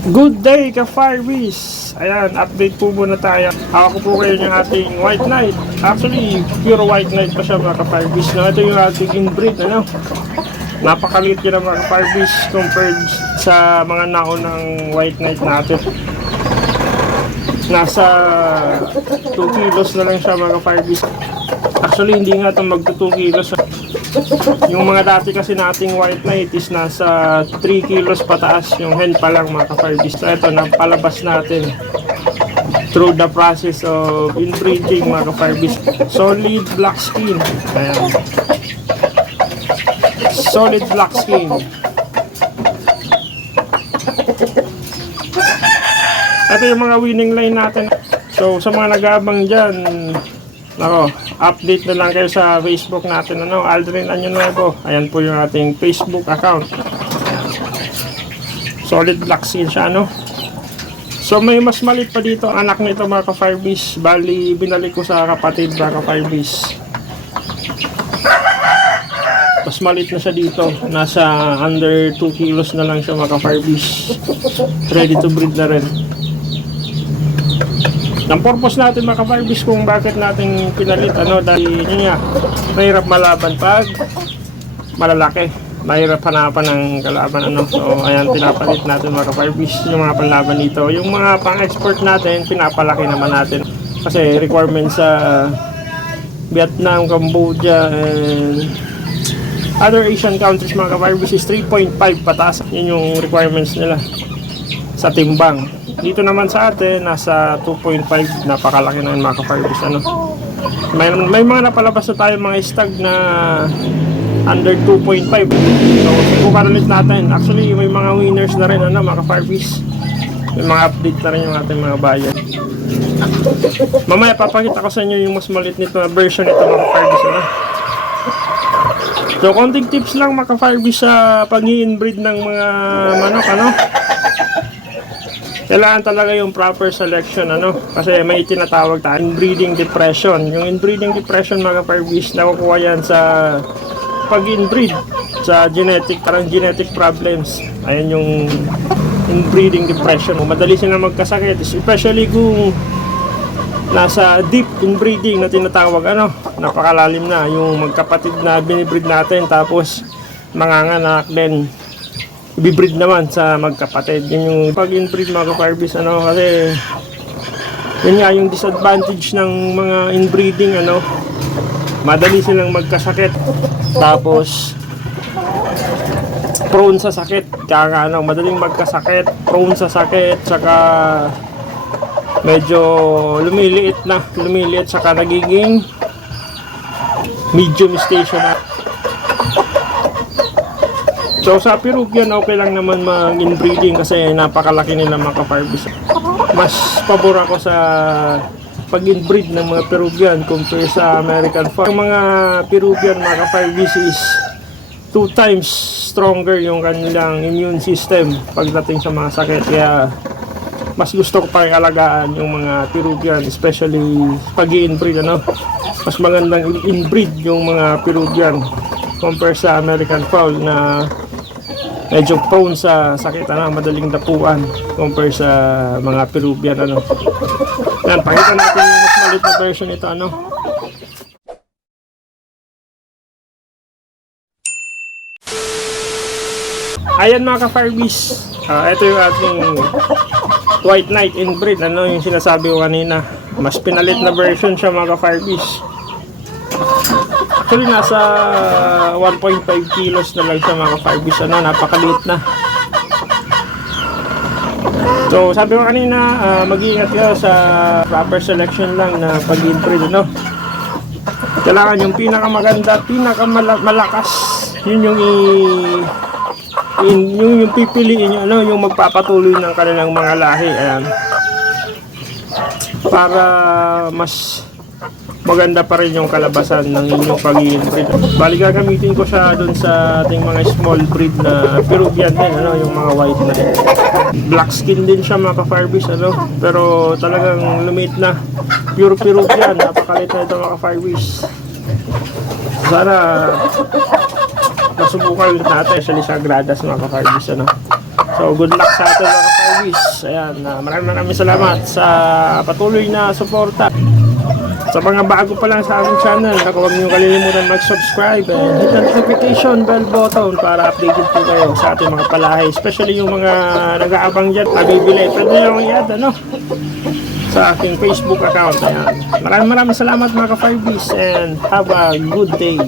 Good day ka Firebees! Ayan, update po muna tayo. Hawak ko po kayo ng ating White Knight. Actually, pure White Knight pa siya mga ka-Firebees. No? Ito yung ating inbreed, ano? Napakaliit yun ang mga ka-Firebees compared sa mga naunang White Knight natin. Nasa 2 kilos na lang siya mga ka-Firebees. Actually, hindi nga ito magto 2 kilos. Yung mga dati kasi nating white knight is nasa 3 kilos pataas yung hen pa lang mga ka-firebis. So ito, napalabas natin through the process of inbreeding mga ka-firebis. Solid black skin. Ayan. Solid black skin. Ito yung mga winning line natin. So sa mga nag-aabang dyan, Nako, update na lang kayo sa Facebook natin. Ano, Aldrin Anyo Nuevo. Ayan po yung ating Facebook account. Solid black seal siya, ano? So may mas malit pa dito ang anak nito mga ka-firebees. Bali, binalik ko sa kapatid mga ka-firebees. Mas malit na siya dito. Nasa under 2 kilos na lang siya mga ka-firebees. Ready to breed na rin. Ang purpose natin mga ka-Firebis kung bakit natin pinalit ano dahil yun nga mahirap malaban pag malalaki. Mahirap hanapan ng kalaban ano. So ayan pinapalit natin mga ka-Firebis yung mga panlaban dito yung mga pang-export natin pinapalaki naman natin. Kasi requirements sa Vietnam, Cambodia and other Asian countries mga ka-Firebis is 3.5 pataas. Yun yung requirements nila sa timbang dito naman sa atin, nasa 2.5, napakalaki na yun mga ka-firebase, ano. May, may mga napalabas na tayo mga stag na under 2.5. So, subukan ulit natin. Actually, may mga winners na rin, ano, mga ka-firebase. May mga update na rin yung ating mga bayan. Mamaya, papakita ko sa inyo yung mas malit nito na version nito mga ka-firebase, ano. So, konting tips lang mga ka-firebase sa pag-i-inbreed ng mga manok, ano kailangan talaga yung proper selection ano? Kasi may tinatawag tayong breeding depression. Yung inbreeding depression mga parvis nakukuha yan sa pag inbreed sa genetic parang genetic problems. Ayan yung inbreeding depression madali sila magkasakit especially kung nasa deep inbreeding na tinatawag ano? Napakalalim na. Yung magkapatid na binibreed natin tapos manganganak din bibreed naman sa magkapatid. Yun yung pag-inbreed mga kaparbis, ano, kasi yun nga yung disadvantage ng mga inbreeding, ano, madali silang magkasakit. Tapos, prone sa sakit. Kaya ano, madaling magkasakit, prone sa sakit, saka medyo lumiliit na, lumiliit, saka nagiging medium station. So sa Peruvian, okay lang naman mag-inbreeding kasi napakalaki nila mga ka-firebis. Mas pabor ako sa pag-inbreed ng mga Peruvian compare sa American farm. Yung mga Peruvian mga ka-firebis is two times stronger yung kanilang immune system pagdating sa mga sakit. Kaya mas gusto ko pa rin alagaan yung mga Peruvian, especially pag inbreed ano. Mas magandang inbreed yung mga Peruvian compare sa American fowl na medyo prone sa sakit ano, madaling dapuan compare sa mga Peruvian ano. Yan, pakita natin yung mas maliit na version nito ano. Ayan mga ka-firebees. Ah, ito yung ating White Knight inbreed. Ano yung sinasabi ko kanina. Mas pinalit na version siya mga ka-firebees. Actually, nasa 1.5 kilos na lang siya mga ka-firebis. Ano, napakaliit na. So, sabi ko kanina, uh, mag-iingat ka sa proper selection lang na pag-inbreed, ano. Kailangan yung pinakamaganda, pinakamalakas. Yun yung i in, yung, yung pipiliin nyo, ano, yung magpapatuloy ng kanilang mga lahi. Ayan. Para mas maganda pa rin yung kalabasan ng inyong pag-i-breed. Bali gagamitin ko siya dun sa ating mga small breed na Peruvian din, ano, yung mga white na rin. Black skin din siya mga ka-firebees, ano, pero talagang lumit na. Pure Peruvian, napakalit na ito mga ka-firebees. Sana masubukan natin, sa gradas mga ka-firebees, ano. So, good luck sa ating mga ka-Firebees. Ayan, uh, maraming maraming salamat sa patuloy na suporta. Sa mga bago pa lang sa aming channel, ako huwag niyo kalilimutan mag-subscribe and hit the notification bell button para updated po kayo sa ating mga palahay. Especially yung mga nag-aabang dyan, nabibili. Pwede nyo i-add, ano? Sa aking Facebook account. Ayan. Maraming maraming salamat mga ka-Firebees and have a good day.